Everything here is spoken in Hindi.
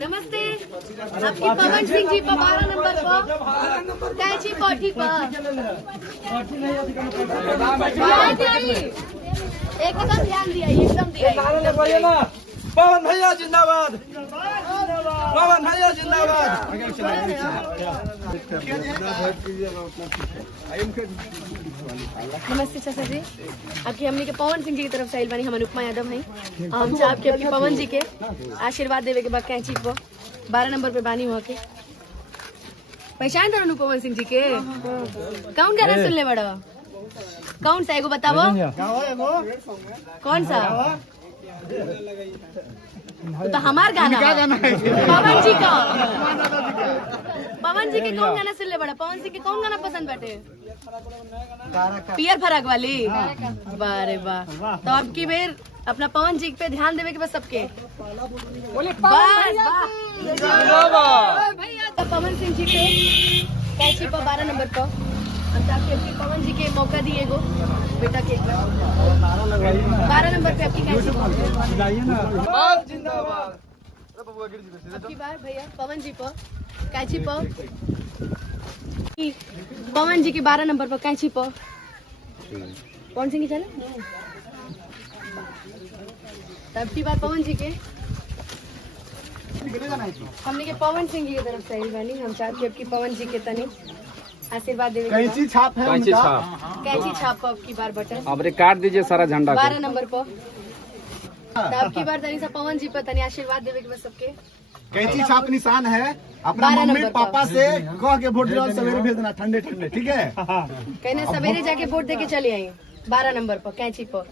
नमस्ते, आपकी पवन सिंह जी पर 12 नंबर पर कैची पॉटी पर एकदम ध्यान दिया, एकदम दिया। पवन भैया जिंदाबाद, पवन भैया जिंदाबाद। नमस्ते चाचा जी, आपकी हमने के पवन सिंह जी की तरफ से आइल बानी। हम अनुपमा यादव हैं। हम चाहब के आपकी पवन जी के आशीर्वाद देवे के बाद कैंची पर 12 नंबर पे बानी हुआ के पहचान तो पवन सिंह जी के कौन गाना सुनले बड़ा? कौन सा एगो बताओ, कौन सा? तो हमार गाना पवन जी का, पवन जी के कौन गाना सुन ले बड़ा? पवन सिंह के कौन गाना पसंद बाटे? पियर फराक वाली। बारे वाह, तो अब की बेर अपना पवन जी पे ध्यान देवे के बस सबके। पवन सिंह जी के कैची पर 12 नंबर पर हम चाहते हैं कि पवन जी के मौका दिए गो बेटा के 12 नंबर पे आपकी कैची बार भैया पवन जी पर कैची पर पवन जी की 12 नंबर पर कैची पर कौन सिंह की चले तब की बात पवन जी के हमने के पवन सिंह जी की तरफ से बानी। हम चाहते हैं कि पवन जी के तनी आशीर्वाद देवे। कैंची छाप है, कैंची छाप, कैंची छाप पर की बार बटन अब काट दीजिए सारा झंडा 12 नंबर पर। तब की बार तनी सा पवन जी पर तनी आशीर्वाद देवे के बस सबके। कैंची छाप निशान है, अपना मम्मी पापा से कह के वोट दिला, सवेरे भेज देना ठंडे ठंडे, ठीक है? कहने सवेरे जाके वोट दे के चले आई 12 नंबर पर कैंची पर।